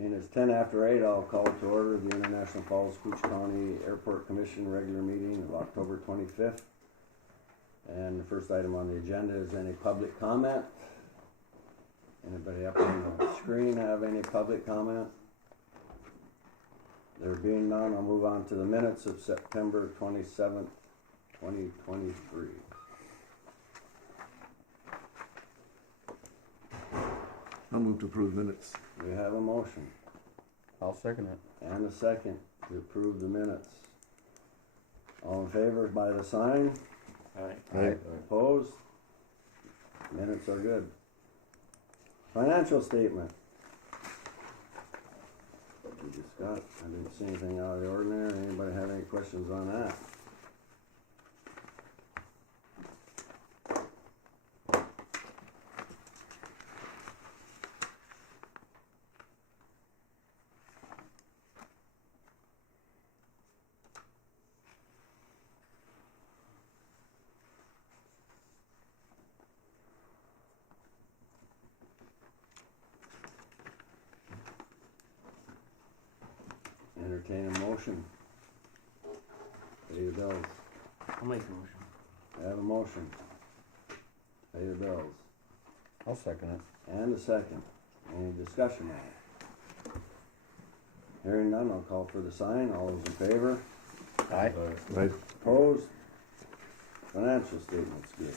Being it's 10 after 8, I'll call to order the International Falls Cooch County Airport Commission regular meeting of October 25th. And the first item on the agenda is any public comment. Anybody up on the screen have any public comment? There being none, I'll move on to the minutes of September 27th, 2023. I'll move to approve minutes. We have a motion. I'll second it. And a second to approve the minutes. All in favor by the sign? Aye. Opposed? Minutes are good. Financial statement. We just got, I didn't see anything out of the ordinary. Anybody have any questions on that? Entertain a motion. Pay the bills. I'll make a motion. I have a motion. Pay the bills. I'll second it. And a second. Any discussion on it? Hearing none, I'll call for the sign. All those in favor? Aye. Aye. Opposed? Financial statement's good.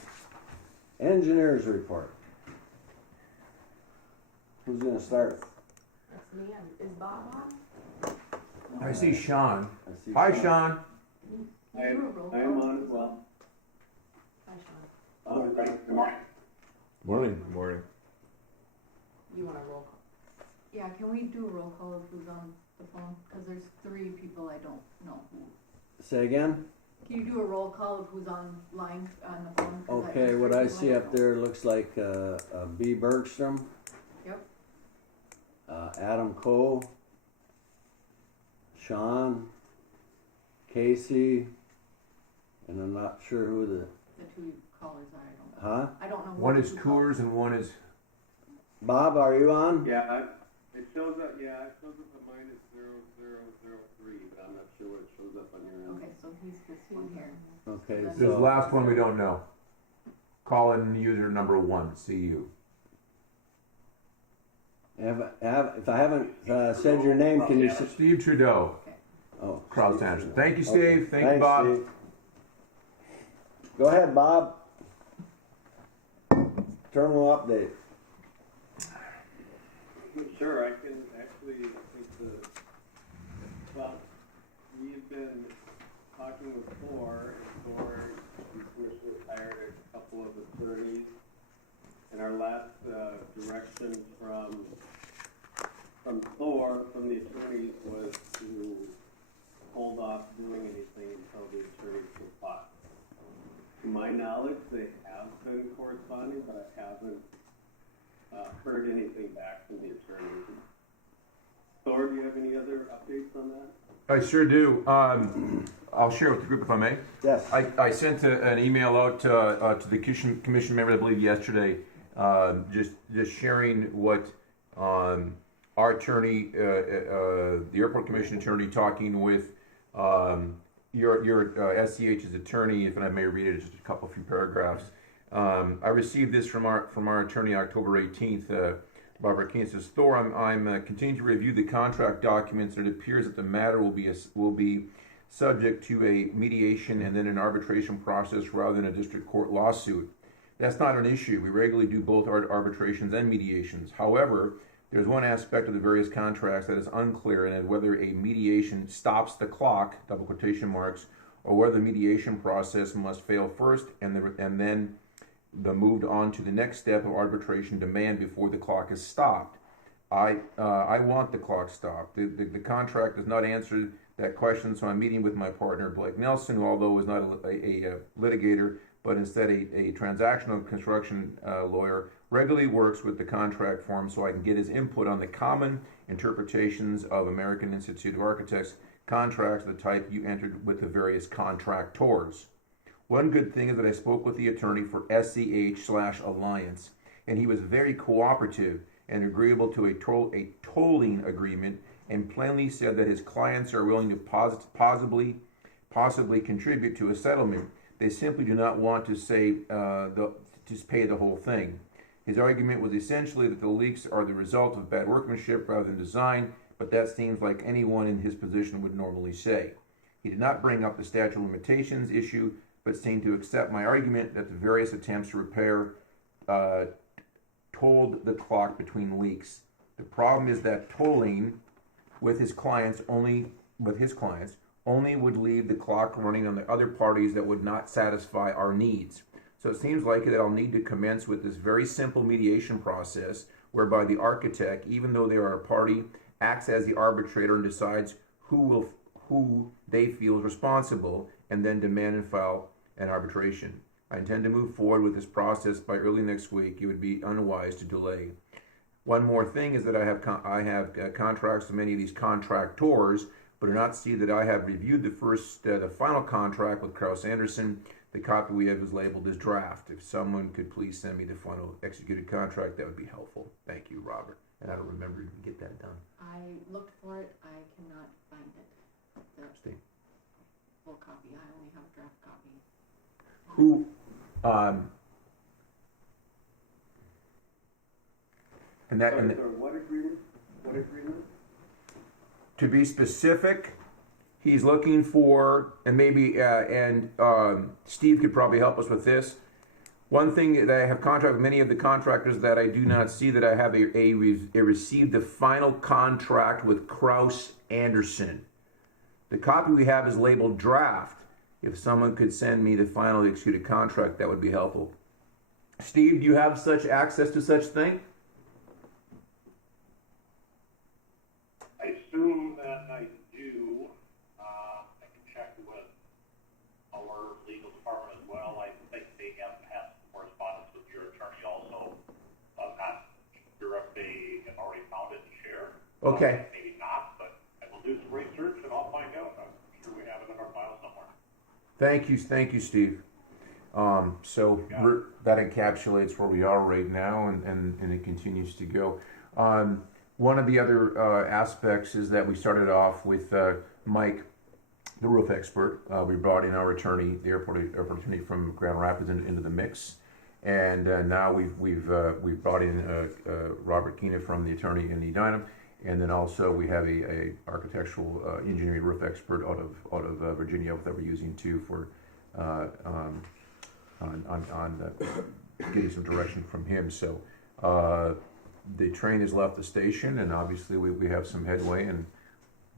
Engineers report. Who's gonna start? That's me. Is Bob on? I see Sean. I see Hi, Sean. You do a roll call? I am on as well. Hi, Sean. Good morning. Morning. Morning. You want a roll call? Yeah, can we do a roll call of who's on the phone? Because there's 3 people I don't know who. Say again? Can you do a roll call of who's on line on the phone? 'Cause Okay, there's what 3 I people see don't up know. there looks like B. Bergstrom. Yep. Adam Cole. Sean. Casey. And I'm not sure who the... The 2 callers are, I don't know. Huh? I don't know. who One the is 2 callers Coors and one is. Bob, are you on? Yeah, it shows up. Yeah, it shows up at -0003, but I'm not sure what it shows up on your end. Okay, so he's this one here. Okay, This This so... last one we don't know. Call in user number 1. See you. If I haven't said your name, can you... Steve Trudeau. Oh, Cross Steve. Anderson. Thank you, Steve. Okay. Thank you, Thanks, Bob. Steve. Go ahead, Bob. Terminal update. Sure, I can actually take well, we've been talking with Thor, and Thor, the commissioner, hired a couple of attorneys, and our last direction from Thor, from the attorneys, was to hold off doing anything until the attorneys reply. To my knowledge, they have been corresponding, but I haven't heard anything back from the attorneys. Thor, do you have any other updates on that? I sure do. I'll share with the group if I may. Yes. I sent an email out to the commission members, I believe, yesterday, just sharing what our attorney, the airport commission attorney, talking with your SCH's attorney, if I may read it, just a few paragraphs. I received this from our attorney October 18th. Barbara Keene says, Thor, I'm continuing to review the contract documents, and it appears that the matter will be subject to a mediation and then an arbitration process rather than a district court lawsuit. That's not an issue. We regularly do both arbitrations and mediations. However, there's one aspect of the various contracts that is unclear, and whether a mediation stops the clock, double quotation marks, or whether the mediation process must fail first and then moved on to the next step of arbitration demand before the clock is stopped. I want the clock stopped. The contract does not answer that question, so I'm meeting with my partner Blake Nelson, who although is not a litigator, but instead a transactional construction lawyer, regularly works with the contract form so I can get his input on the common interpretations of American Institute of Architects contracts of the type you entered with the various contractors. One good thing is that I spoke with the attorney for SCH/Alliance, and he was very cooperative and agreeable to a tolling agreement, and plainly said that his clients are willing to possibly contribute to a settlement. They simply do not want to pay the whole thing. His argument was essentially that the leaks are the result of bad workmanship rather than design, but that seems like anyone in his position would normally say. He did not bring up the statute of limitations issue, but seemed to accept my argument that the various attempts to repair tolled the clock between leaks. The problem is that tolling with his clients only would leave the clock running on the other parties that would not satisfy our needs. So it seems like that I'll need to commence with this very simple mediation process whereby the architect, even though they are a party, acts as the arbitrator and decides who they feel is responsible, and then demand and file an arbitration. I intend to move forward with this process by early next week. It would be unwise to delay. One more thing is that I have contracts with many of these contractors, but do not see that I have reviewed the final contract with Kraus Anderson. The copy we have is labeled as draft. If someone could please send me the final executed contract, that would be helpful. Thank you, Robert. And I don't remember to get that done. I looked for it, I cannot find it. The Steve. full copy, I only have a draft copy. Who, What agreement? What agreement? to be specific, he's looking for, and maybe, Steve could probably help us with this. One thing that I have contract with many of the contractors that I do not see that I have received the final contract with Kraus Anderson. The copy we have is labeled draft. If someone could send me the final executed contract, that would be helpful. Steve, do you have such access to such thing? I assume that I do. I can check with our legal department as well. I think they have had some correspondence with your attorney also. I'm not sure if they have already found it to share. Okay. Maybe not, but I will do some research and I'll find out. I'm sure we have it in our file somewhere. Thank you, Steve. That encapsulates where we are right now, and it continues to go. One of the other aspects is that we started off with Mike, the roof expert. We brought in our attorney, the airport attorney from Grand Rapids, into the mix, and now we've brought in Robert Keena from the attorney in Edina, and then also we have a architectural engineering roof expert out of Virginia that we're using too for getting some direction from him. So the train has left the station, and obviously we have some headway, and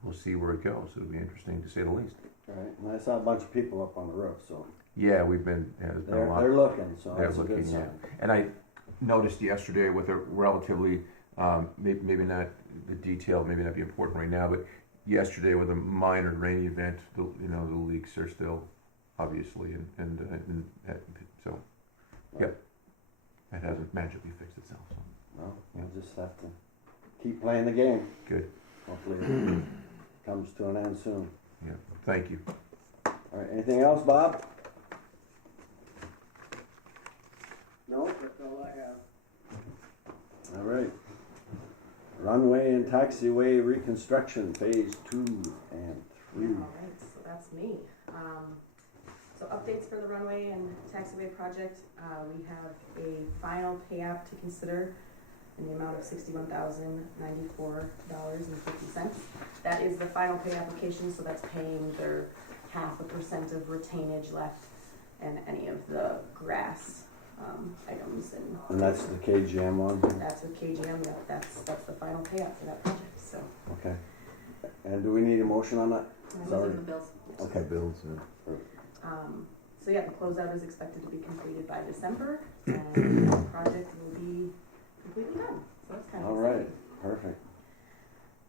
we'll see where it goes. It'll be interesting to say the least. Right, and I saw a bunch of people up on the roof, so Yeah, there's been a lot. they're looking, so They're that's a good looking, yeah. sign. And I noticed yesterday with a relatively, maybe not the detail, maybe not be important right now, but yesterday with a minor rain event, the leaks are still obviously, and so, yep, it hasn't magically fixed itself. So. No, we'll just have to keep playing the game. Good. Hopefully it comes to an end soon. Yeah. Thank you. All right, anything else, Bob? No, that's all I have. All right. Runway and taxiway reconstruction, phase 2 and 3. All right, so that's me. So updates for the runway and taxiway project. We have a final pay app to consider in the amount of $61,094.50. That is the final pay application, so that's paying their 0.5% of retainage left and any of the grass items. And that's the KGM one? That's with KGM, yep, that's the final pay app for that project, so. Okay. And do we need a motion on that? Those are the bills. Okay. Bills, yeah. So yeah, the closeout is expected to be completed by December, and the project will be completely done. So that's kind of All right, perfect.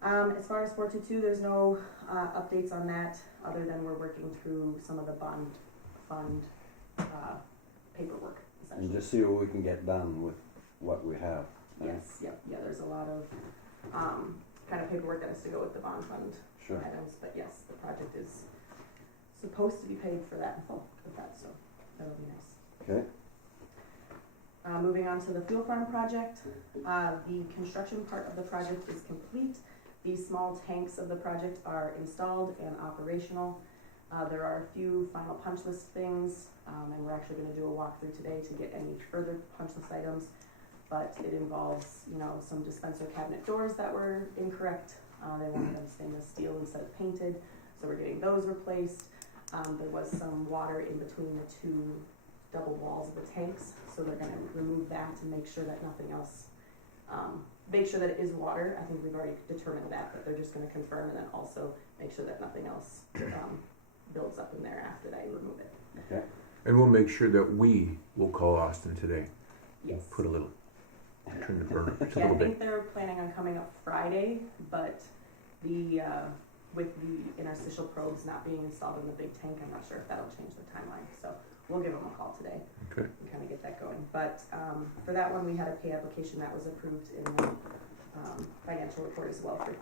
As far as 422, there's no updates on that, other than we're working through some of the bond fund paperwork, essentially. And just see what we can get done with what we have. Yes, yeah, there's a lot of kind of paperwork that has to go with the bond fund Sure. items, but yes, the project is supposed to be paid for that in full with that, so that'll be nice. Okay. Moving on to the fuel farm project, the construction part of the project is complete. The small tanks of the project are installed and operational. There are a few final punch list things, and we're actually going to do a walkthrough today to get any further punch list items. But it involves, some dispenser cabinet doors that were incorrect. They wanted them stainless steel instead of painted, so we're getting those replaced. There was some water in between the two double walls of the tanks, so they're going to remove that and make sure that nothing else, make sure that it is water. I think we've already determined that, but they're just going to confirm and then also make sure that nothing else builds up in there after they remove it. Okay. And we'll make sure that we will call Austin today. Yes. Put a little, turn the burner just a Yeah, I little think bit. they're planning on coming up Friday, but with the interstitial probes not being installed in the big tank, I'm not sure if that'll change the timeline. So we'll give them a call today Okay. and kind of get that going. But for that one, we had a pay application that was approved in the financial report as well for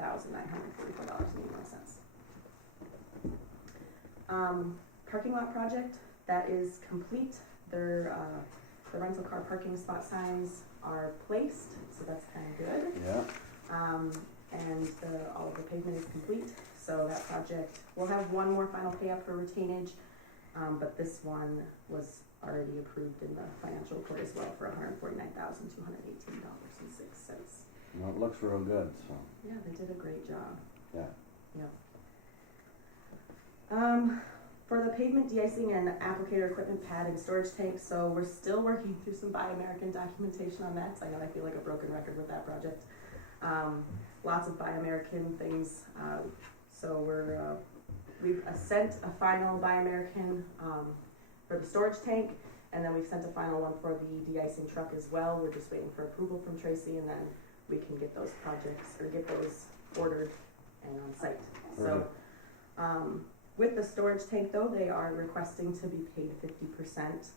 $51,944.81. Parking lot project, that is complete. The rental car parking spot signs are placed, so that's kind of good. Yeah. And all of the pavement is complete, so that project, we'll have one more final payout for retainage, but this one was already approved in the financial report as well for $149,218.06. Well, it looks real good, so. Yeah, they did a great job. Yeah. For the pavement de-icing and applicator equipment pad and storage tank, so we're still working through some Buy American documentation on that. So I know I feel like a broken record with that project. Lots of Buy American things. So we've sent a final Buy American for the storage tank, and then we've sent a final one for the de-icing truck as well. We're just waiting for approval from Tracy, and then we can get those ordered and on site. So. With the storage tank though, they are requesting to be paid 50%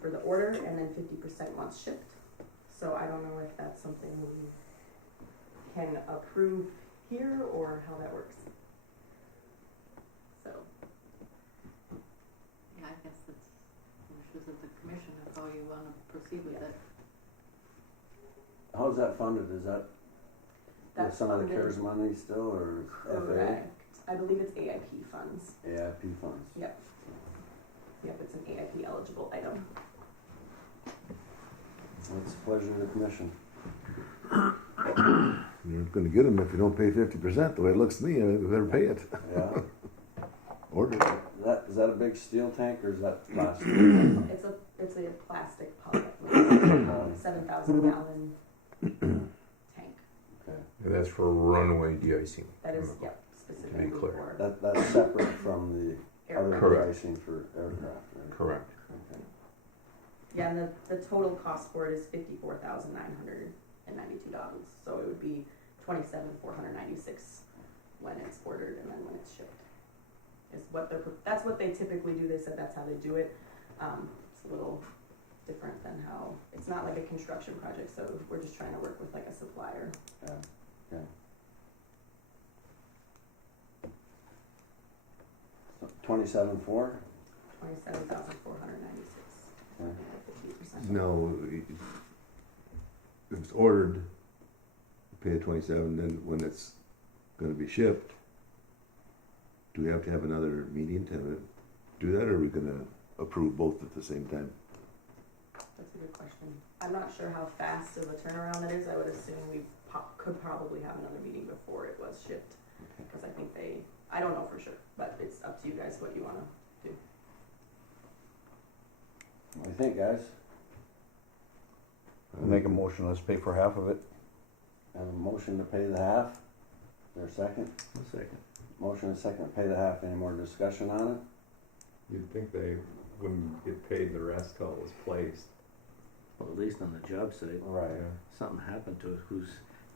for the order and then 50% once shipped. So I don't know if that's something we can approve here or how that works. So. Yeah, I guess that's wishes of the commission of how you want to proceed with it. How's that funded? Is that with That's some of the funded. CARES money still, or Correct. I believe it's AIP funds. FAA? AIP funds. Yep, it's an AIP eligible item. It's a pleasure to the commission. You're gonna get them if you don't pay 50%, the way it looks to me, you better pay it. Yeah. Order it. Is that a big steel tank or is that plastic? It's a plastic polyethylene 7,000 gallon tank. Okay. And that's for runway de-icing. That is, yep, specifically clear. for That's separate from the other aircraft. Correct. pricing for aircraft, right? Correct. Okay. Yeah, and the total cost for it is $54,992. So it would be $27,496 when it's ordered and then when it's shipped. That's what they typically do. They said that's how they do it. It's a little different than how, it's not like a construction project, so we're just trying to work with like a supplier. Yeah. Okay. So 27.4? $27,496. Okay. 50%. No, if it's ordered, pay the 27, then when it's gonna be shipped, do we have to have another meeting to do that, or are we gonna approve both at the same time? That's a good question. I'm not sure how fast of a turnaround that is. I would assume we could probably have another meeting before it was shipped. Because I think I don't know for sure, but it's up to you guys what you want to do. What do you think, guys? Make a motion, let's pay for half of it. Have a motion to pay the half? Is there a second? A second. Motion and a second to pay the half. Any more discussion on it? You'd think they wouldn't get paid the rest till it was placed. Well, at least on the job site. Right. Something happened to it,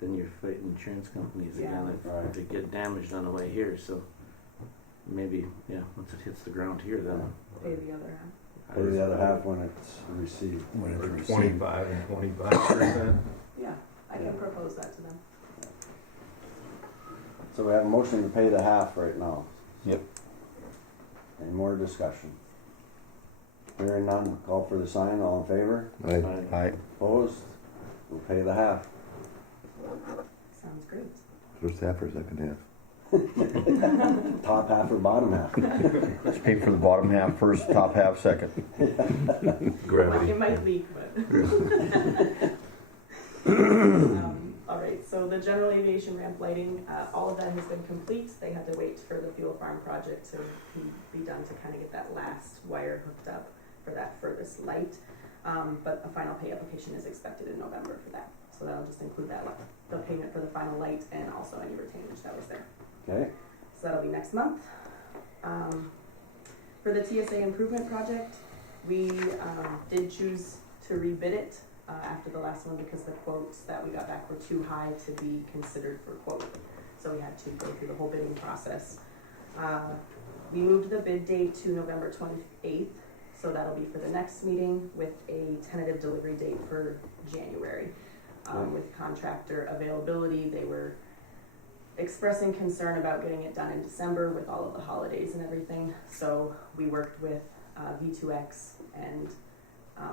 then you're fighting insurance companies again if Right. they get damaged on the way here, so maybe, once it hits the ground here, then. Pay the other half. Pay the other half when it's received. When it's Or received. 25 and 25%. Yeah, I can propose that to them. So we have a motion to pay the half right now. Yep. Any more discussion? Hearing none, call for the sign, all in favor? Aye. Opposed? We'll pay the half. Sounds great. First half or second half? Top half or bottom half? Let's pay for the bottom half first, top half second. Gravity. It might leak, but. All right, so the general aviation ramp lighting, all of that has been complete. They had to wait for the fuel farm project to be done to kind of get that last wire hooked up for that furthest light. But a final pay application is expected in November for that. So that'll just include that, the payment for the final light and also any retainage that was there. Okay, So that'll be next month. For the TSA improvement project, we did choose to rebid it after the last one because the quotes that we got back were too high to be considered for quote. So we had to go through the whole bidding process. We moved the bid date to November 28th, so that'll be for the next meeting with a tentative delivery date for January. With contractor availability, they were expressing concern about getting it done in December with all of the holidays and everything. So we worked with V2X, and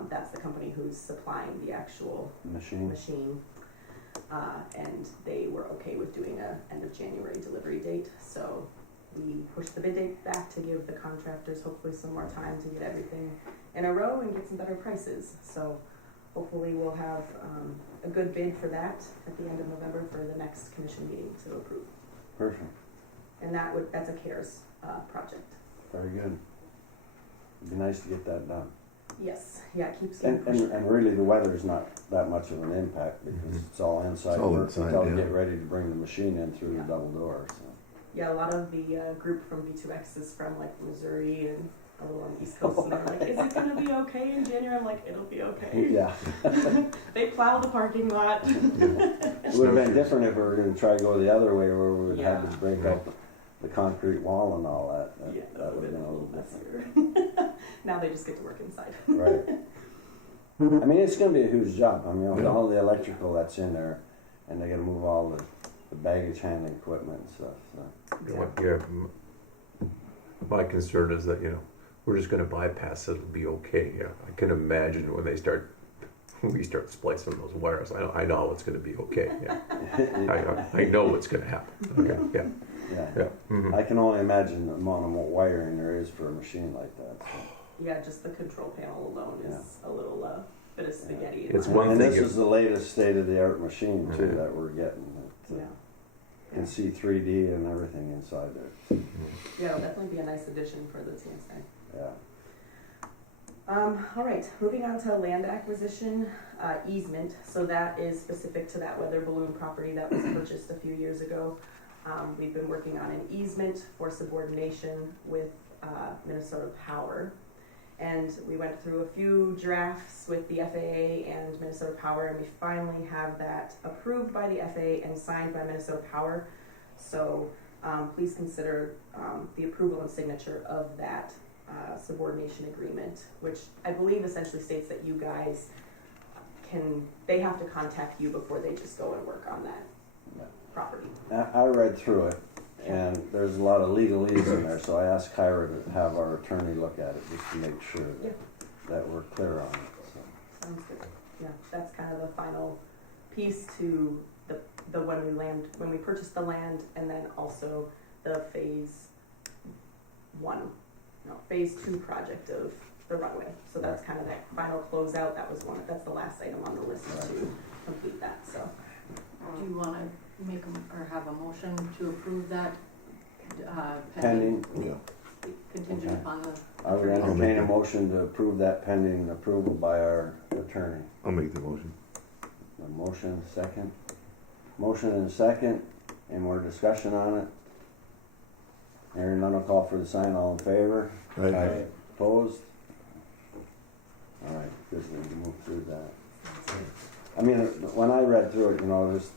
that's the company who's supplying the actual machine. And they were okay with doing a end of January delivery date. So we pushed the bid date back to give the contractors hopefully some more time to get everything in a row and get some better prices. So hopefully we'll have a good bid for that at the end of November for the next commission meeting to approve. Perfect. And that's a CARES project. Very good. It'd be nice to get that done. Yes, yeah, it keeps getting And, pushed. and really the weather's not that much of an impact because it's all inside It's all work inside, until we yeah. get ready to bring the machine in through Yeah. the double door, so. Yeah, a lot of the group from V2X is from like Missouri and a little on the East Coast, and they're like, "Is it gonna be okay in January?" I'm like, "It'll be okay." Yeah. They plow the parking lot. It would have been different if we were gonna try to go the other way where we would have Yeah. to break up the concrete wall and all that. Yeah, That would have been a little different. messier. Now they just get to work inside. Right. I mean, it's gonna be a huge job. I mean, with Yeah. all the electrical that's in there, and they gotta move all the baggage handling equipment and stuff, so. My concern is that, we're just gonna bypass it, it'll be okay, I can imagine when we start splicing those wires, I know it's gonna be okay, I know what's gonna happen, okay, Yeah. mhm. I can only imagine the amount of wiring there is for a machine like that, so. Yeah, just the control panel alone is a little bit of spaghetti. in It's my one mind. And thing this if- is the latest state-of-the-art machine too Mhm. that we're getting. It Yeah. can see 3D and everything inside there. Yeah, it'll definitely be a nice addition for the TSA. Yeah. All right, moving on to land acquisition easement. So that is specific to that weather balloon property that was purchased a few years ago. We've been working on an easement for subordination with Minnesota Power. And we went through a few drafts with the FAA and Minnesota Power, and we finally have that approved by the FAA and signed by Minnesota Power. So please consider the approval and signature of that subordination agreement, which I believe essentially states that you guys they have to contact you before they just go and work on that Yeah. property. I read through it, and there's a lot of legalese in there, so I asked Kyra to have our attorney look at it just to make sure that we're clear on it, so. Sounds good. Yeah, that's kind of the final piece to the when we purchased the land, and then also the phase 2 project of the runway. So that's kind of that final closeout. That's the last item on the list to complete that. So Do you wanna make or have a motion to approve that, Pending, contingent Okay. upon the? I would I'll make entertain a that. motion to approve that pending approval by our attorney. I'll make the motion. A motion, second. Motion and a second. Any more discussion on it? Hearing none, I'll call for the sign. All in favor? Aye. Opposed? All right, good, we can move through that. I mean, when I read through it, there's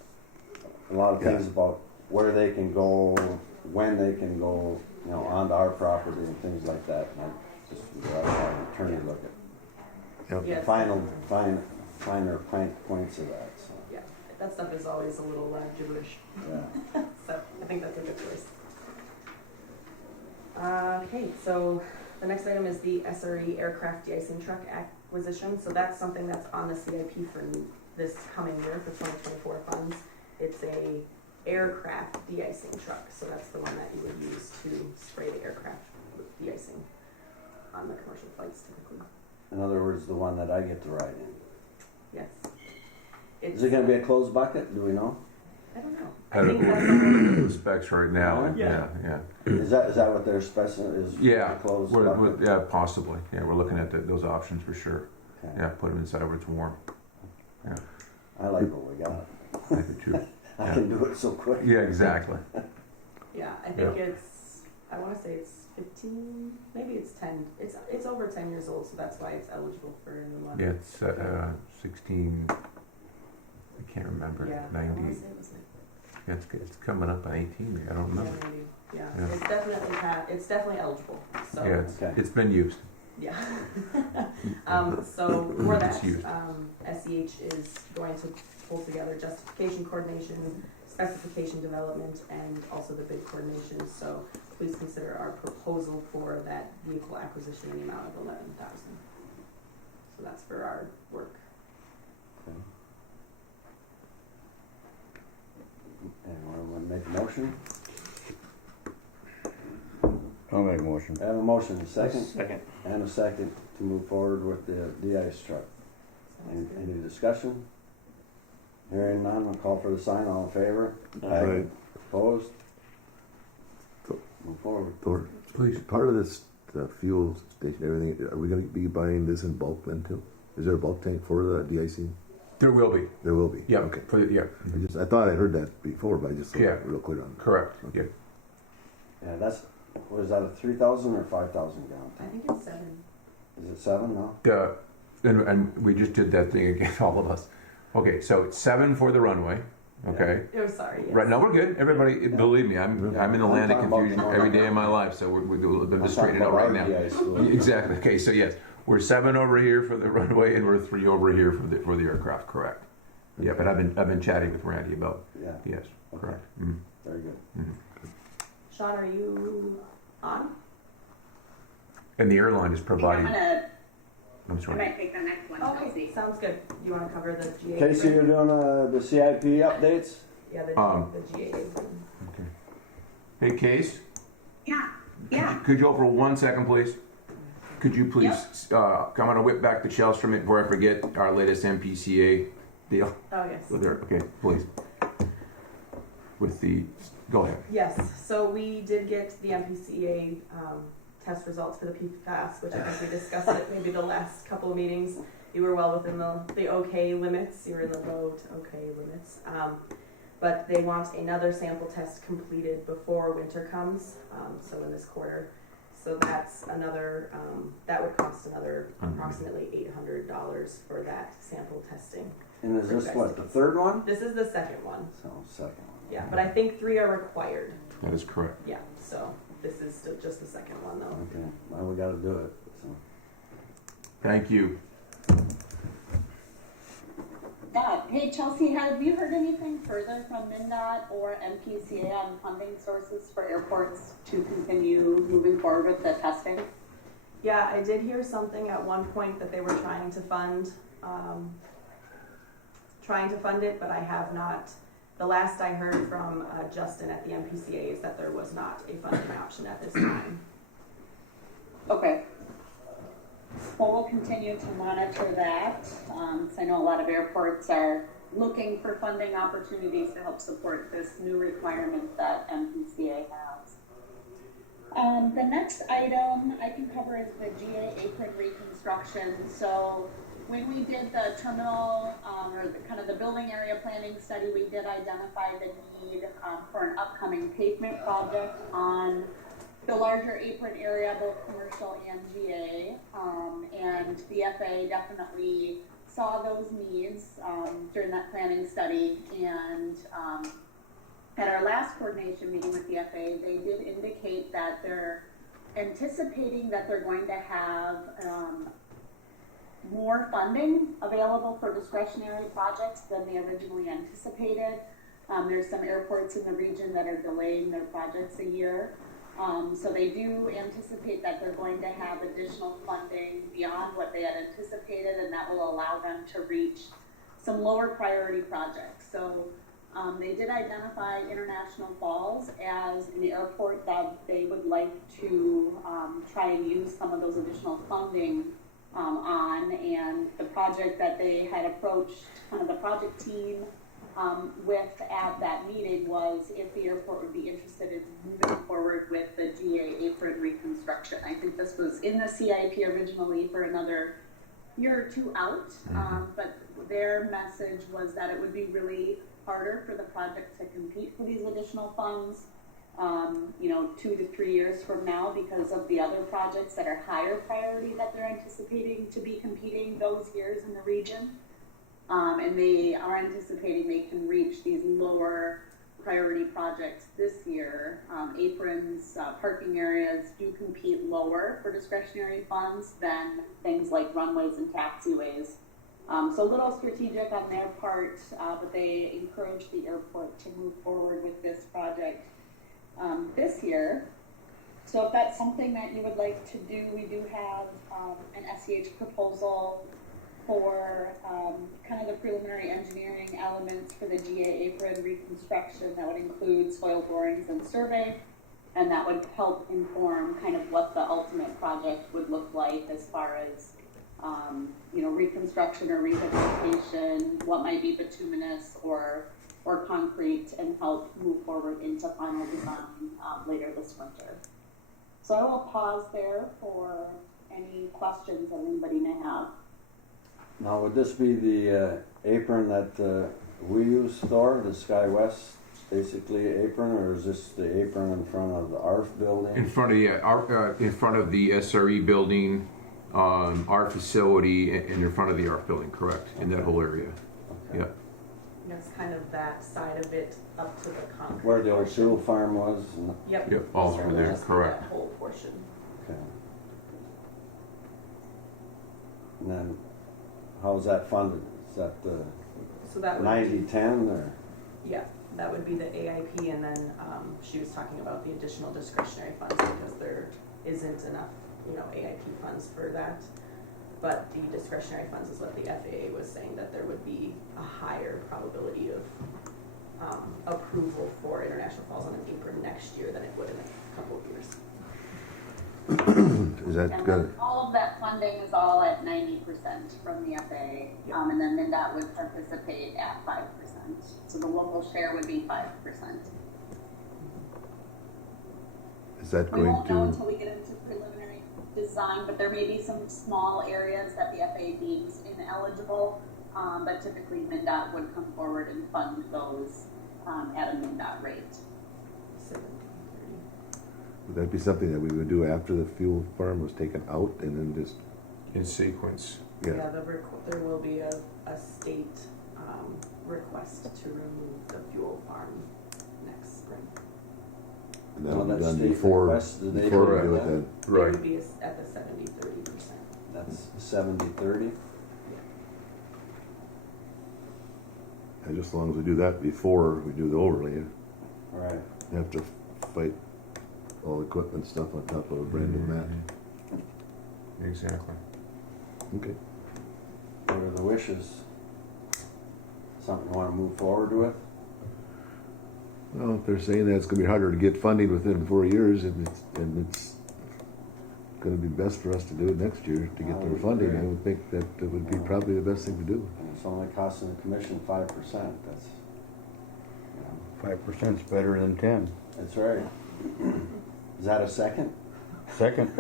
a lot of things about where they can go, when they can go, onto our property and things like that. And I just would rather have an attorney look at Yep. the yes, finer points of that, so, yeah, that stuff is always a little gibberish. yeah. So I think that's a good choice. Okay, so The next item is the SRE aircraft de-icing truck acquisition. So that's something that's on the CIP for this coming year for 2024 funds. It's a aircraft de-icing truck. So that's the one that you would use to spray the aircraft with de-icing on the commercial flights typically. In other words, the one that I get to ride in. Yes. Is it gonna be a closed bucket? Do we know? I don't know. I I don't think know that's what the specs right now. Yeah. Yeah. Is that what they're specifying, is Yeah, a closed we're, bucket? yeah, possibly. Yeah, we're looking at those options for sure. Okay. Yeah, put them inside where it's warm. I like what we got. I do too. I Yeah. can do it so quick. Yeah, exactly. Yeah, I think I want to say it's 15, maybe it's 10. It's over 10 years old, so that's why it's eligible for the money. Yeah, it's 16. I can't remember. Yeah, I want 90. to say it was like, Yeah, it's coming up on 18. I don't remember. yeah, maybe. Yeah, Yeah. it's definitely eligible. So Yeah, it's been used. yeah. So for that, It's used. SEH is going to pull together justification coordination, specification development, and also the bid coordination. So please consider our proposal for that vehicle acquisition in the amount of $11,000. So that's for our work. Okay. Anyone want to make a motion? I'll make a motion. I have a motion, a second, Second. and a second to move forward with the de-ice truck. Sounds good. Any discussion? Hearing none, I'll call for the sign. All in favor? Aye. Opposed? Move forward. Or Please. part of this, the fuel station, everything, are we gonna be buying this in bulk then too? Is there a bulk tank for the de-icing? There will be. There will be. Yeah. Okay. Yeah. I thought I heard that before, but I just Yeah. real clear on it. Correct. Okay. Yeah. Yeah, that's, what is that, a 3,000 or 5,000 gallon I tank? think it's 7. Is it 7 now? And we just did that thing again, all of us. Okay, so it's 7 for the runway. Okay. Oh, sorry. Yes. Right now we're good. Everybody, believe me, I'm in the land of I'm talking confusion about every day of my life. So we're I'm just straightening it out talking right about now. our de-ice tool. Exactly. Okay. So yes, we're 7 over here for the runway, and we're 3 over here for the aircraft. Correct. Yeah, but I've been chatting with Randy about Yeah, yes. Okay. Correct. Mhm. very good. Sean, are you on? And the airline is providing. I'm I sorry. might take the next one, Okay, Chelsea. sounds good. You want to cover the GA? Casey, you're doing the CIP updates? Yeah, the GA. Okay. Hey, Case. Yeah. Could you hold for 1 second, please? Could you please? I'm gonna whip back the shelves from it before I forget our latest MPCA deal. Oh, yes. Okay, please. With the, go ahead. Yes, so we did get the MPCA test results for the PFAS, which I think we discussed at maybe the last couple of meetings. You were well within the okay limits. You were in the low to okay limits. But they want another sample test completed before winter comes, so in this quarter. So that's another, that would cost another approximately $800 for that sample testing. And is this what, the third one? This is the second one. So, second one. Yeah, but I think 3 are required. That is correct. Yeah, so this is still just the second one though. Okay, well, we gotta do it, so. Thank you. Yeah. Hey, Chelsea, have you heard anything further from MnDOT or MPCA on funding sources for airports to continue moving forward with the testing? Yeah, I did hear something at one point that they were trying to fund it, but I have not. The last I heard from Justin at the MPCA is that there was not a funding option at this time. Okay. Well, we'll continue to monitor that. 'Cause I know a lot of airports are looking for funding opportunities to help support this new requirement that MPCA has. The next item I can cover is the GA apron reconstruction. So when we did the terminal or the building area planning study, we did identify the need for an upcoming pavement project on the larger apron area, both commercial and GA, and the FAA definitely saw those needs during that planning study. And at our last coordination meeting with the FAA, they did indicate that they're anticipating that they're going to have more funding available for discretionary projects than they originally anticipated. There's some airports in the region that are delaying their projects a year. So they do anticipate that they're going to have additional funding beyond what they had anticipated, and that will allow them to reach some lower priority projects. So they did identify International Falls as an airport that they would like to try and use some of those additional funding on, and the project that they had approached kind of the project team with at that meeting was if the airport would be interested in moving forward with the GA apron reconstruction. I think this was in the CIP originally for another year or two out, but their message was that it would be really harder for the project to compete for these additional funds, 2 to 3 years from now because of the other projects that are higher priority that they're anticipating to be competing those years in the region. And they are anticipating they can reach these lower priority projects this year. Aprons, parking areas do compete lower for discretionary funds than things like runways and taxiways. So a little strategic on their part, but they encourage the airport to move forward with this project this year. So if that's something that you would like to do, we do have an SEH proposal for kind of the preliminary engineering elements for the GA apron reconstruction that would include soil borings and survey, and that would help inform kind of what the ultimate project would look like as far as reconstruction or rehabilitation, what might be bituminous or concrete, and help move forward into final design later this winter. So I will pause there for any questions that anybody may have. Now, would this be the apron that we use, Thor, the SkyWest, basically apron, or is this the apron in front of the ARF building? In front of the SRE building, our facility, and in front of the ARF building, correct, in that whole area. Okay. Yep. It's kind of that side of it up to the concrete. Where the old portion. Sewell farm was? Yep. Yep, all through there, Just correct. That whole portion. Okay. And then, how's that funded? Is that So that would 90-10 or? Yeah, that would be the AIP, and then she was talking about the additional discretionary funds because there isn't enough, AIP funds for that. But the discretionary funds is what the FAA was saying, that there would be a higher probability of approval for International Falls on an apron next year than it would in a couple of years. Is that And good? all of that funding is all at 90% from the FAA, and then MnDOT would participate at 5%. So the local share would be 5%. Is that We going won't know to, until we get into preliminary design, but there may be some small areas that the FAA deems ineligible, but typically MnDOT would come forward and fund those at a MnDOT rate. would that be something that we would do after the fuel farm was taken out and then just, In sequence. yeah? There will be a state request to remove the fuel farm next spring. And that'll Well, be that done state before, request, do they before we approve do it that? then. It would be at the 70-30%. That's 70-30? And just as long as we do that before we do the overlay, Right. you have to fight all the equipment stuff on top of a brand new mat. Exactly. Okay. What are the wishes? Something you want to move forward with? Well, if they're saying that it's gonna be harder to get funding within 4 years, and it's gonna be best for us to do it next year to get I their would funding, agree. I would think that it would be probably the best thing to do. And it's only costing the commission 5%. That's, 5%'s better than 10. that's right. Is that a second? Second.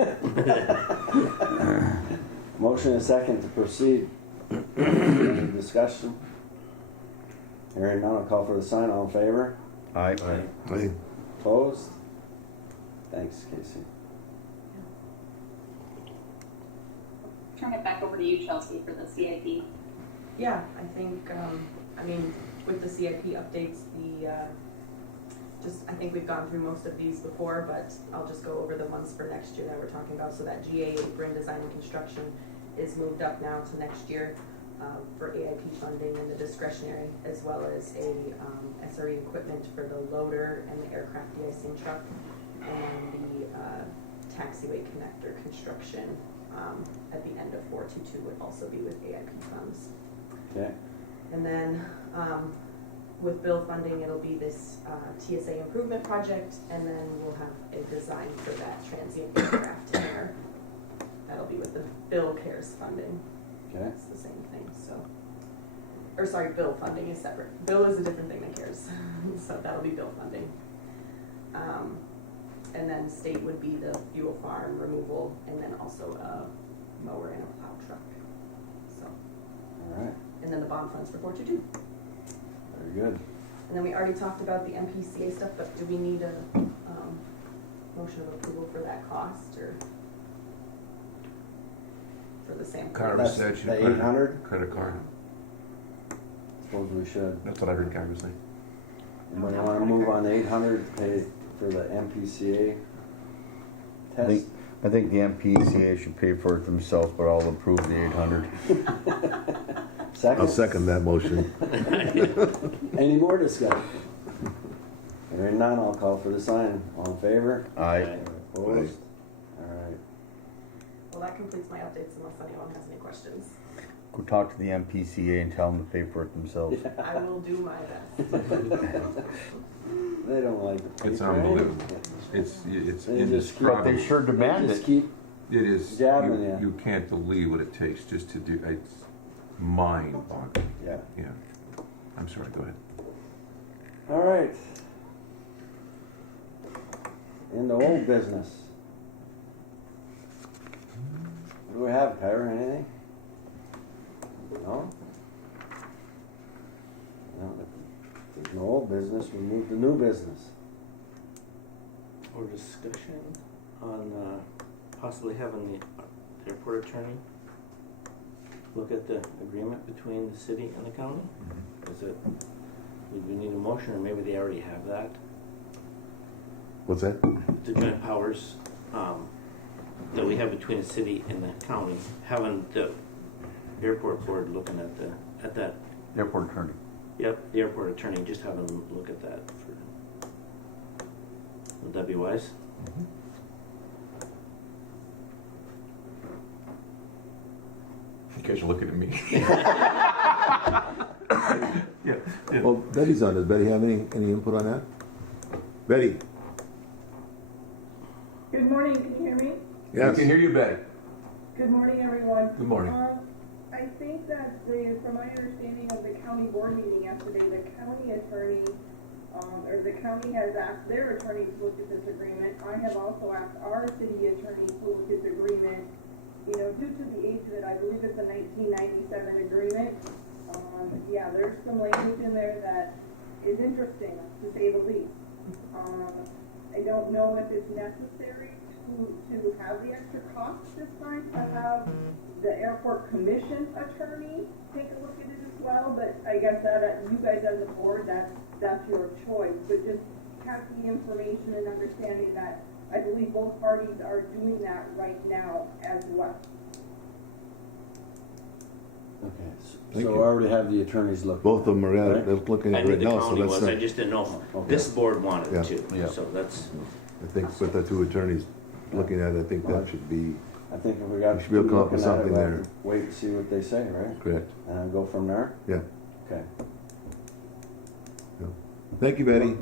Motion and second to proceed. Any discussion? Hearing none, I'll call for the sign. All in favor? Aye. Hey, Opposed? Thanks, Casey. Turn it back over to you, Chelsea, for the CIP. Yeah, I think, with the CIP updates, I think we've gone through most of these before, but I'll just go over the ones for next year that we're talking about. So that GA apron design and construction is moved up now to next year for AIP funding and the discretionary, as well as a SRE equipment for the loader and the aircraft de-icing truck. and the taxiway connector construction at the end of 422 would also be with AIP funds. Okay. And then with bill funding, it'll be this TSA improvement project, and then we'll have a design for that transient aircraft hangar. That'll be with the bill cares funding. Okay. It's the same thing, so. Or sorry, bill funding is separate. Bill is a different thing than cares. So that'll be bill funding. And then state would be the fuel farm removal, and then also a mower and a plow truck. So. All right. And then the bond funds for 422. Very good. And then we already talked about the MPCA stuff, but do we need a motion of approval for that cost, or for the sample? Kyra said she the 800? credit card. Suppose we should. That's what I heard Kyra say. Anybody want to move on 800 to pay for the MPCA test? I think the MPCA should pay for it themselves, but I'll approve the 800. Second? I'll second that motion. Any more discussion? Hearing none, I'll call for the sign. All in favor? Aye. Opposed? All right. Well, that completes my updates unless anyone has any questions. Go talk to the MPCA and tell them to pay for it themselves. I will do my best. They don't like the It's paper, unbelievable. right? It's They just keep- indescribable. They sure demand Just it. keep, It is. Jabbing You, ya. you can't believe what it takes just to do. It's mind-boggling. yeah. Yeah. I'm sorry. Go ahead. All right. In the old business. What do we have, Kyra? Anything? No? No. If there's no old business, we move to new business. Or discussion on possibly having the airport attorney look at the agreement between the city and the county? Is it, would we need a motion, or maybe they already have that? What's that? The joint powers that we have between the city and the county, having the airport board looking at that. Airport attorney. Yep, the airport attorney, just having them look at that. Would that be wise? You guys are looking at me. Yeah. Well, Betty's on. Does Betty have any input on that? Betty? Good morning, can you hear me? I can hear you, Betty. Good morning, everyone. Good morning. I think that from my understanding of the county board meeting yesterday, the county attorney, or the county has asked their attorney to look at this agreement. I have also asked our city attorney to look at the agreement. You know, due to the age of it, I believe it's a 1997 agreement. Yeah, there's some language in there that is interesting, to say the least. I don't know if it's necessary to have the extra cost this time to have the airport commission attorney take a look at it as well, but I guess that you guys as a board, that's your choice. But just have the information and understanding that I believe both parties are doing that right now as well. Okay. Thank So you. I already have the attorneys look. Both of them are at Right. it. They're looking I at it knew right the now, so county that's. was, I just didn't know if Okay. this board wanted Yeah. to, Yeah. so that's. I think with the two attorneys looking at it, I think that should be I think if we got We should be able to come up with looking at it, something we'll have there. to wait and see what they say, right? correct. And go from there? Yeah. Okay. Thank you, Betty.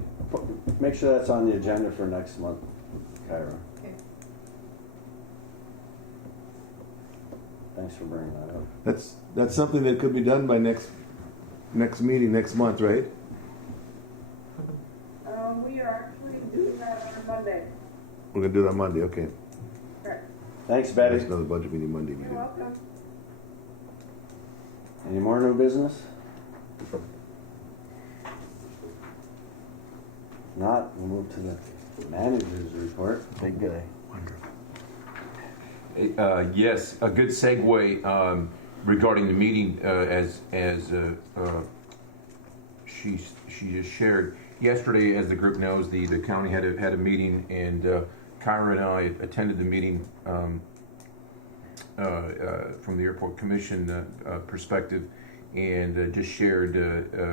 Make sure that's on the agenda for next month, Kyra. Okay. Thanks for bringing that up. That's something that could be done by next meeting next month, right? We are actually doing that on Monday. We're gonna do that Monday. Okay. Correct. Thanks, Betty. There's another budget meeting Monday. You're welcome. Any more new business? If not, we'll move to the manager's report. Big guy. Yes, a good segue regarding the meeting as she just shared. Yesterday, as the group knows, the county had a meeting, and Kyra and I attended the meeting from the Airport Commission perspective, and just shared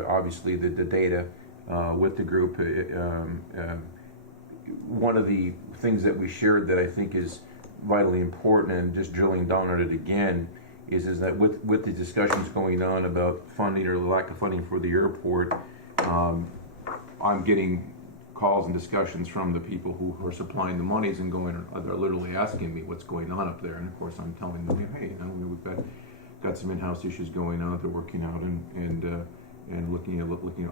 obviously the data with the group. one of the things that we shared that I think is vitally important, and just drilling down on it again, is that with the discussions going on about funding or the lack of funding for the airport, I'm getting calls and discussions from the people who are supplying the monies and they're literally asking me what's going on up there, and of course I'm telling them, hey, we've got some in-house issues going on that they're working out and looking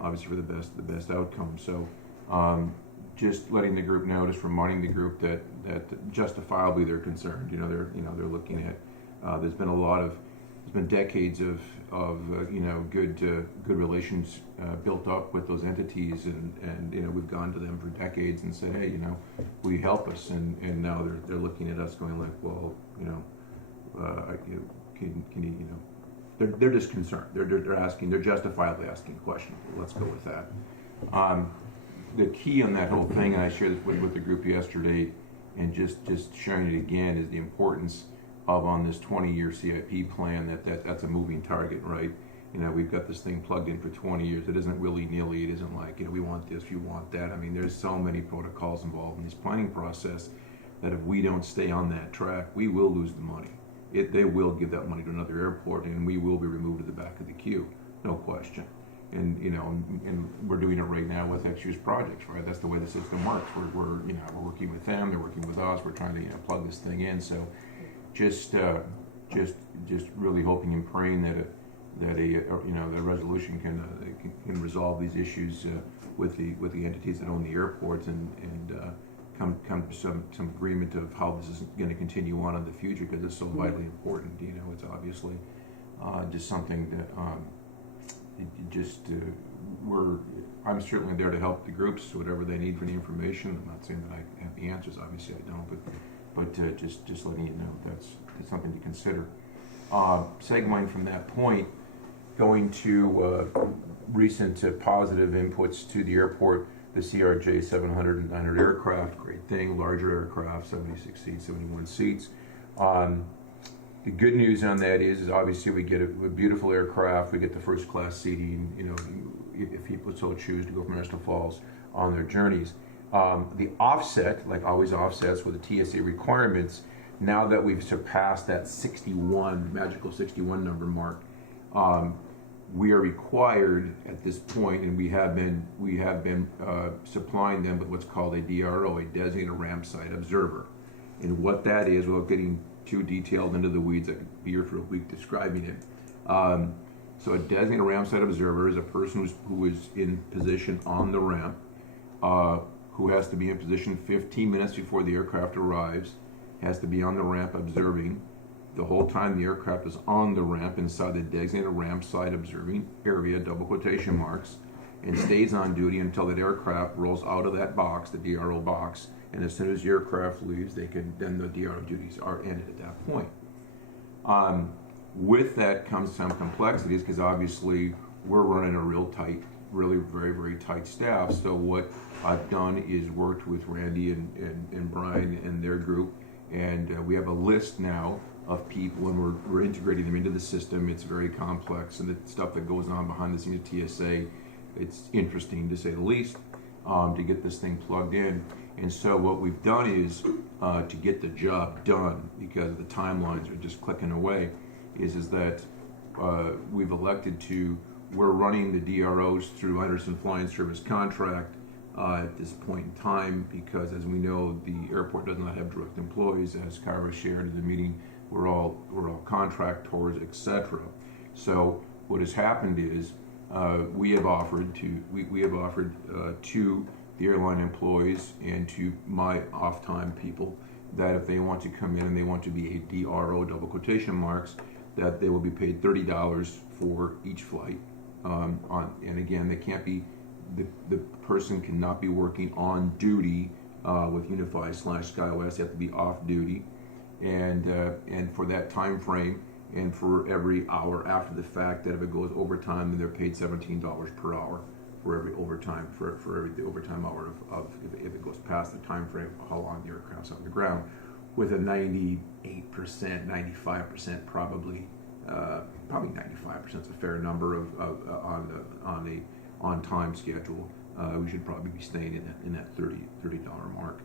obviously for the best outcome. So just letting the group know, just reminding the group that justifiably they're concerned. They're looking at. There's been decades of good relations built up with those entities, and we've gone to them for decades and said, hey, will you help us? And now they're looking at us going like, well, can you they're just concerned. They're justifiably asking questions. Let's go with that. The key on that whole thing, and I shared this with the group yesterday, and just sharing it again, is the importance of, on this 20-year CIP plan, that's a moving target, right? We've got this thing plugged in for 20 years. It isn't willy-nilly. It isn't like, we want this, you want that. I mean, there's so many protocols involved in this planning process that if we don't stay on that track, we will lose the money. They will give that money to another airport, and we will be removed to the back of the queue, no question. And we're doing it right now with next year's projects, right? That's the way the system works. We're working with them, they're working with us. We're trying to plug this thing in. So just really hoping and praying that a resolution can resolve these issues with the entities that own the airports and come to some agreement of how this is going to continue on in the future, because it's so vitally important. It's obviously just something that I'm certainly there to help the groups, whatever they need for the information. I'm not saying that I have the answers, obviously I don't, but just letting you know that's something to consider. Segueing from that point, going to recent positive inputs to the airport, the CRJ 700 and 900 aircraft, great thing, larger aircraft, 76 seats, 71 seats. The good news on that is obviously we get a beautiful aircraft, we get the first class seating, if people so choose to go from Crystal Falls on their journeys. The offset, like always offsets with the TSA requirements, now that we've surpassed that 61, magical 61 number mark, we are required at this point, and we have been supplying them with what's called a DRO, a designated ramp site observer. And what that is, without getting too detailed into the weeds, I could be here for a week describing it. So a designated ramp site observer is a person who is in position on the ramp, who has to be in position 15 minutes before the aircraft arrives, has to be on the ramp observing the whole time the aircraft is on the ramp inside the designated ramp site observing area, double quotation marks, and stays on duty until that aircraft rolls out of that box, the DRO box, and as soon as the aircraft leaves, then the DRO duties are ended at that point. With that comes some complexities, because obviously we're running a really very, very tight staff. So what I've done is worked with Randy and Brian and their group, and we have a list now of people, and we're integrating them into the system. It's very complex, and the stuff that goes on behind the scenes at TSA, it's interesting to say the least, to get this thing plugged in. And so what we've done is, to get the job done, because the timelines are just clicking away, is that we've elected we're running the DROs through Anderson Flying Service contract at this point in time, because as we know, the airport does not have direct employees. As Kyra shared in the meeting, we're all contractors, etc. So what has happened is we have offered to the airline employees and to my off-time people that if they want to come in and they want to be a DRO, double quotation marks, that they will be paid $30 for each flight. And again, they can't be, the person cannot be working on duty with Unify / SkyWest. They have to be off duty, and for that time frame, and for every hour after the fact, that if it goes overtime, then they're paid $17 per hour for every overtime, for every overtime hour of if it goes past the time frame, how long the aircraft's on the ground, with a 98%, 95% probably 95% is a fair number on on time schedule. We should probably be staying in that $30 mark.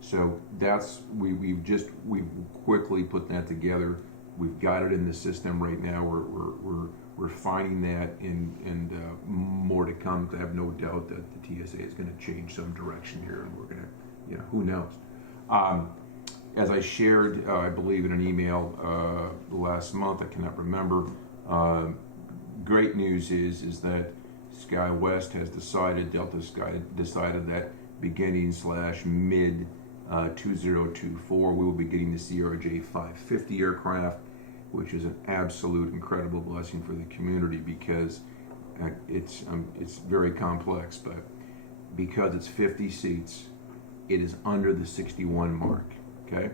So that's we've quickly put that together. We've got it in the system right now. We're refining that, and more to come. I have no doubt that the TSA is going to change some direction here, and we're going to, who knows. As I shared, I believe in an email last month, I cannot remember. Great news is that SkyWest has decided, Delta Sky decided that beginning / mid 2024, we will be getting the CRJ 550 aircraft, which is an absolute incredible blessing for the community because it's very complex, but because it's 50 seats, it is under the 61 mark. Okay,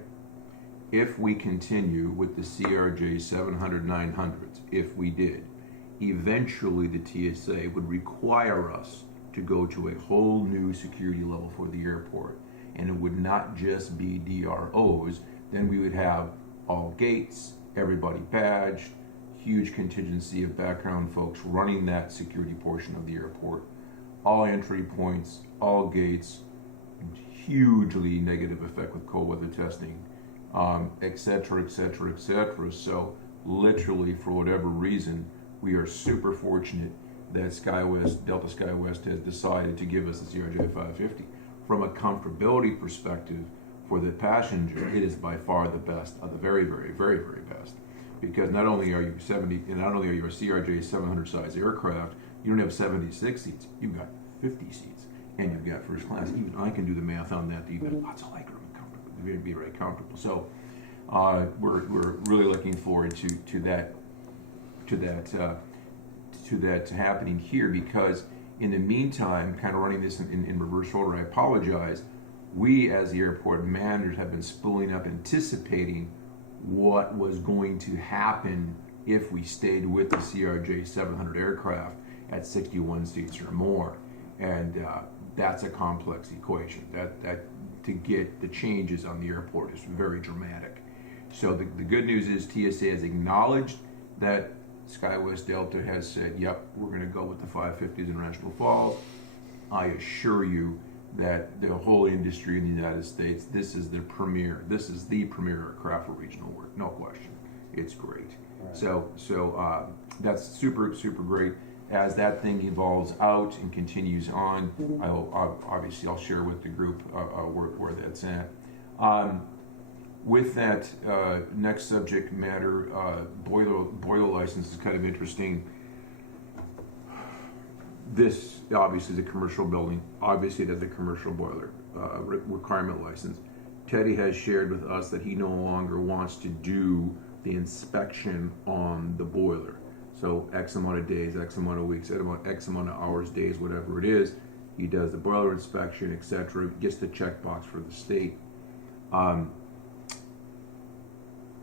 if we continue with the CRJ 700 900s, if we did, eventually the TSA would require us to go to a whole new security level for the airport, and it would not just be DROs. Then we would have all gates, everybody badged, huge contingency of background folks running that security portion of the airport, all entry points, all gates, hugely negative effect with cold weather testing, et cetera, et cetera, et cetera. So literally, for whatever reason, we are super fortunate that Delta SkyWest has decided to give us the CRJ 550. From a comfortability perspective, for the passenger, it is by far the best of the very, very, very, very best. Because not only are you a CRJ 700 size aircraft, you don't have 76 seats, you've got 50 seats. And you've got first class. Even I can do the math on that. You've got lots of legroom and comfortable. You're going to be very comfortable. So we're really looking forward to that happening here, because in the meantime, kind of running this in reverse order, I apologize. We as the airport managers have been spooling up, anticipating what was going to happen if we stayed with the CRJ 700 aircraft at 61 seats or more, and that's a complex equation. That to get the changes on the airport is very dramatic. So the good news is TSA has acknowledged that SkyWest Delta has said, yep, we're going to go with the 550s in National Falls. I assure you that the whole industry in the United States, this is the premier aircraft for regional work, no question. It's great. Right. So that's super, super great. As that thing evolves out and continues on, I'll share with the group where that's at. With that, next subject matter, boiler license is kind of interesting. This obviously is a commercial building. Obviously it has a commercial boiler requirement license. Teddy has shared with us that he no longer wants to do the inspection on the boiler. So X amount of days, X amount of weeks, X amount of hours, days, whatever it is, he does the boiler inspection, etc. Gets the checkbox for the state.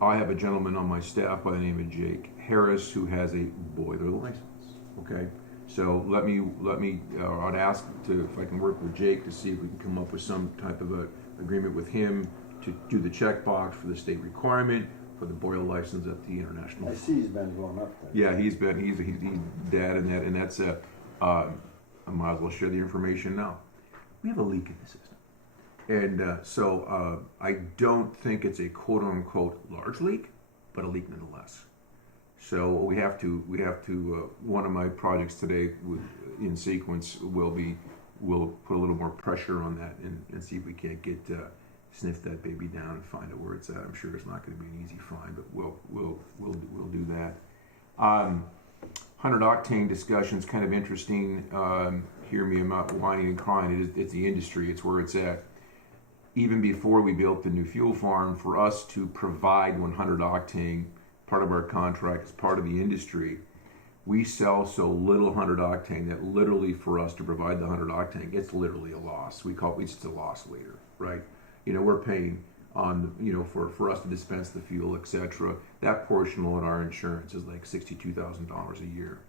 I have a gentleman on my staff by the name of Jake Harris who has a boiler license. Okay, so I'd ask if I can work with Jake to see if we can come up with some type of a agreement with him to do the checkbox for the state requirement for the boiler license at the international. I see he's been going up there. Yeah, he's dad in that, and that's I might as well share the information now. We have a leak in the system, and so I don't think it's a quote unquote large leak, but a leak nonetheless. So we have to one of my projects today in sequence we'll put a little more pressure on that and see if we can't get sniff that baby down and find out where it's at. I'm sure it's not going to be an easy find, but we'll do that. 100 octane discussion's kind of interesting. Hear me, I'm not whining and crying. It's the industry. It's where it's at. Even before we built the new fuel farm, for us to provide 100 octane, part of our contract as part of the industry, we sell so little 100 octane that literally for us to provide the 100 octane, it's literally a loss. We call it just a loss leader, right? We're paying on, for us to dispense the fuel, etc. That portion on our insurance is like $62,000 a year.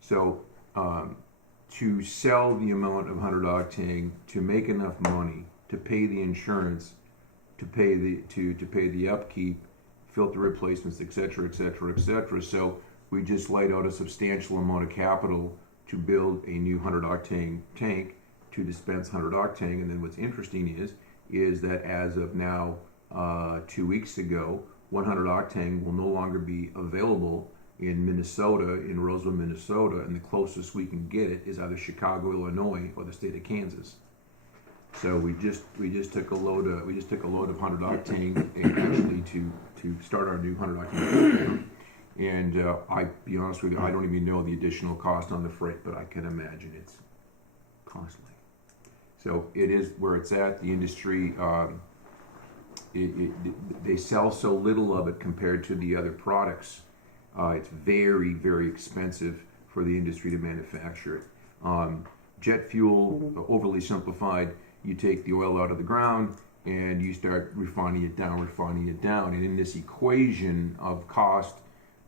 So to sell the amount of 100 octane, to make enough money to pay the insurance, to pay the upkeep, filter replacements, etc., etc., etc. So we just laid out a substantial amount of capital to build a new 100 octane tank to dispense 100 octane. And then what's interesting is that as of now, 2 weeks ago, 100 octane will no longer be available in Minnesota, in Roseville, Minnesota, and the closest we can get it is either Chicago, Illinois, or the state of Kansas. So we just took a load of 100 octane actually to start our new 100 octane program. And I be honest with you, I don't even know the additional cost on the freight, but I can imagine it's costly. So it is where it's at. The industry, they sell so little of it compared to the other products. It's very, very expensive for the industry to manufacture it. Jet fuel, overly simplified, you take the oil out of the ground and you start refining it down. And in this equation of cost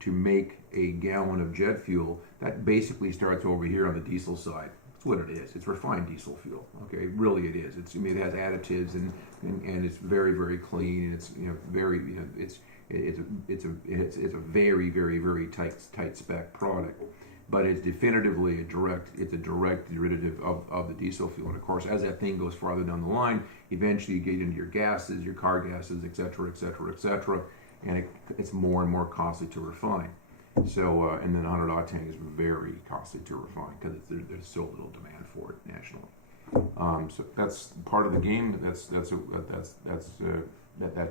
to make a gallon of jet fuel, that basically starts over here on the diesel side. That's what it is. It's refined diesel fuel. Okay, really it is. It has additives and it's very, very clean, and it's very it's a very, very, very tight spec product. But it's definitively a direct derivative of the diesel fuel. And of course, as that thing goes farther down the line, eventually you get into your gases, your car gases, et cetera, and it's more and more costly to refine. So, and then 100 octane is very costly to refine because there's so little demand for it nationally. So that's part of the game. That's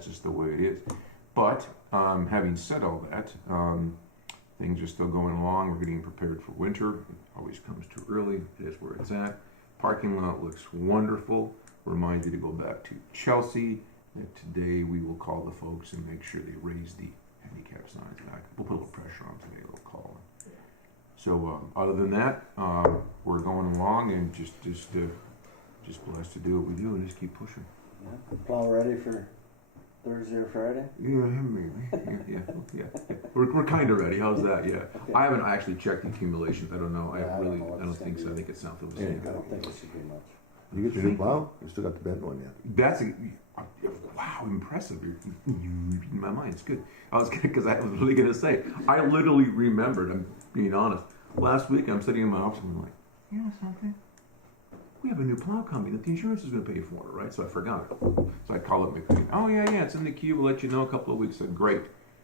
just the way it is. But having said all that, things are still going along. We're getting prepared for winter. It always comes too early. It is where it's at. Parking lot looks wonderful. Reminds me to go back to Chelsea. And today we will call the folks and make sure they raise the handicap signs back. We'll put a little pressure on today. We'll call them. So other than that, we're going along and just blessed to do what we do and just keep pushing. Yeah. Plow ready for Thursday or Friday? Yeah, maybe. Yeah. We're kind of ready. How's that? Yeah. Okay. I haven't actually checked the accumulations. I don't know. Yeah, I I don't think so. I think it's Southfield the same. I don't think it should be much. You get your new plow? You still got the bent one yet? That's wow, impressive. You're in my mind. It's good. I was because I was really gonna say. I literally remembered. I'm being honest. Last week I'm sitting in my office and I'm like, you know something? We have a new plow coming that the insurance is going to pay for it, right? So I forgot it. So I call up McLean. Oh yeah, it's in the queue. We'll let you know a couple of weeks. I said, great.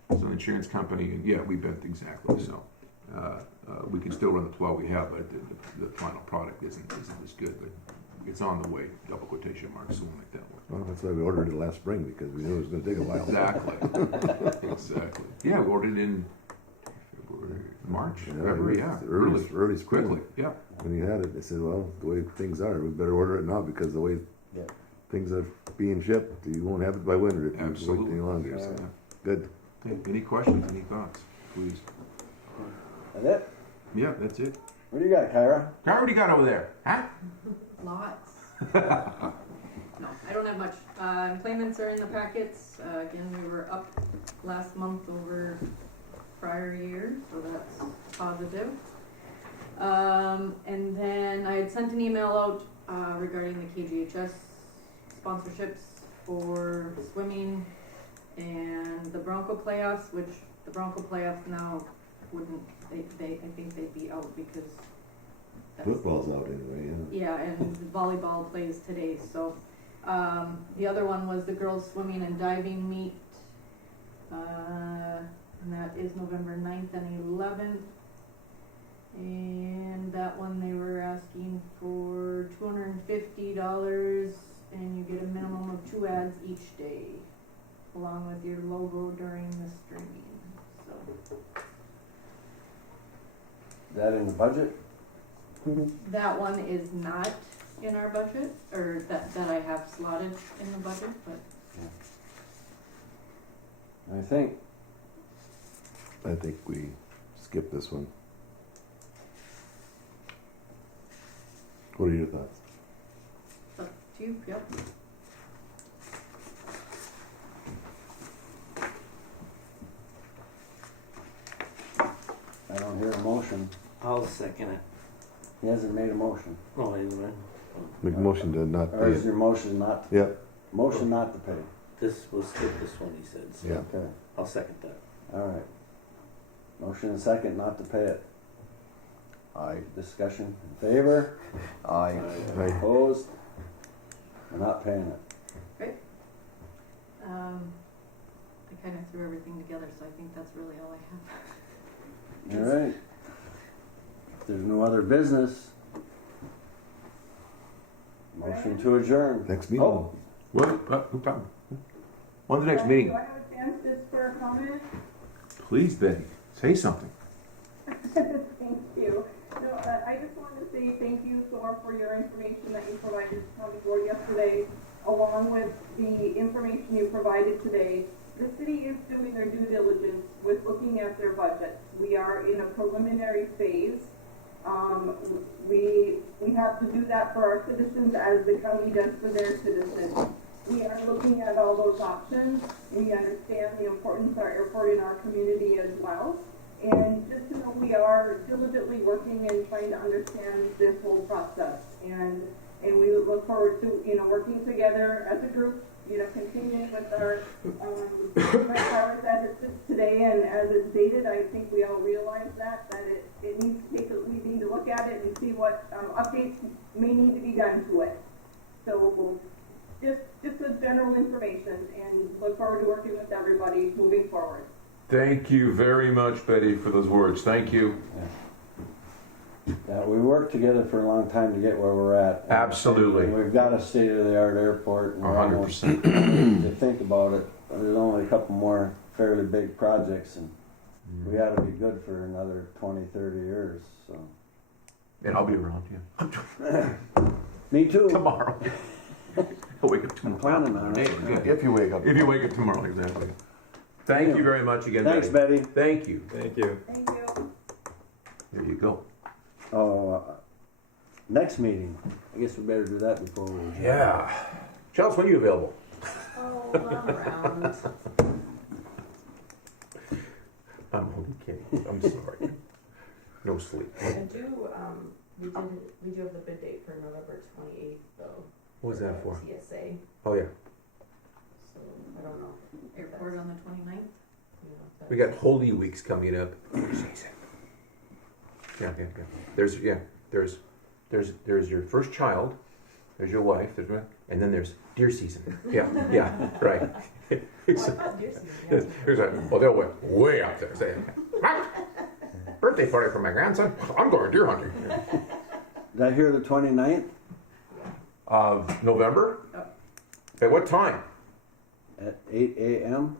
So the insurance company, and yeah, we bent exactly. So we can still run the plow we have, but the final product isn't as good. But it's on the way. Double quotation marks. So we'll make that work. Well, that's why we ordered it last spring, because we knew it was going to take a while. Exactly. Yeah, we ordered it in February, March, February. Yeah, early spring. Quickly. Yeah. When you had it, they said, well, the way things are, we better order it now, because the way things are being shipped, you won't have it by winter if you wait any longer. So. Good. Okay. Any questions? Any thoughts? Please. That's it? Yeah, that's it. What do you got, Kyra? Kyra, what do you got over there? Huh? Lots. No, I don't have much. Claimants are in the packets. Again, we were up last month over prior year, so that's positive. And then I had sent an email out regarding the KGHS sponsorships for swimming and the Bronco playoffs, which the Bronco playoffs now wouldn't, I think they'd be out because Football's out anyway, yeah, and volleyball plays today, so the other one was the girls swimming and diving meet, and that is November 9th and 11th. And that one they were asking for $250, and you get a minimum of 2 ads each day, along with your logo during the streaming. So Is that in the budget? that one is not in our budget, or that I have slotted in the budget, but I think we skip this one. What are your thoughts? it's up to you. Yep. I don't hear a motion. I'll second it. He hasn't made a motion. Oh, wait a minute. Make a motion to not Or pay is it. your motion not, Yep. motion not to pay? We'll skip this one, he said, so Yeah. I'll second that. All right. Motion and second not to pay it. Aye. Discussion in favor? Aye. Opposed? We're not paying it. Great. I kind of threw everything together, so I think that's really all I have. All right. If there's no other business, motion to adjourn. Next meeting. Oh, What? When's the next meeting? Do I have a chance just for a comment? Please, Betty, say something. Thank you. No, I just wanted to say thank you, Thor, for your information that you provided the county board yesterday, along with the information you provided today. The city is doing their due diligence with looking at their budget. We are in a preliminary phase. We have to do that for our citizens as the county does for their citizens. We are looking at all those options. We understand the importance of our airport in our community as well. And just to know, we are diligently working and trying to understand this whole process. And we look forward to, working together as a group, continuing with our powers as it sits today and as it's dated. I think we all realize that it needs to we need to look at it and see what updates may need to be done to it. So just a general information, and look forward to working with everybody moving forward. Thank you very much, Betty, for those words. Thank you. yeah, we worked together for a long time to get where we're at. Absolutely. And we've got a state-of-the-art airport. And we're 100%. almost- to think about it, there's only a couple more fairly big projects, and we ought to be good for another 20, 30 years. So. And I'll be around, yeah. Me too. Tomorrow. I'll wake up I'm tomorrow. planning on it. If you wake up. If you wake up tomorrow, exactly. Thank you very much again, Thanks, Betty. Thank you. Thank you. Thank you. There you go. Oh, next meeting. I guess we better do that before we. Yeah. Chelsea, when are you available? Oh, I'm around. I'm only kidding. I'm sorry. No sleep. I do, we do have the bid date for November 28th though. What was that for? TSA, Oh, yeah. so I don't know. Airport on the 29th? We got Holy Weeks coming up. Yeah. There's your first child, there's your wife, and then there's deer season. Yeah, right. Oh, I thought deer season, yeah. They're way out there saying, birthday party for my grandson. I'm going deer hunting. Did I hear the 29th Of November? At what time? at 8 a.m.?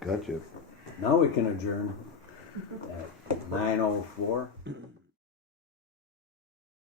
Gotcha. Now we can adjourn at 9:04.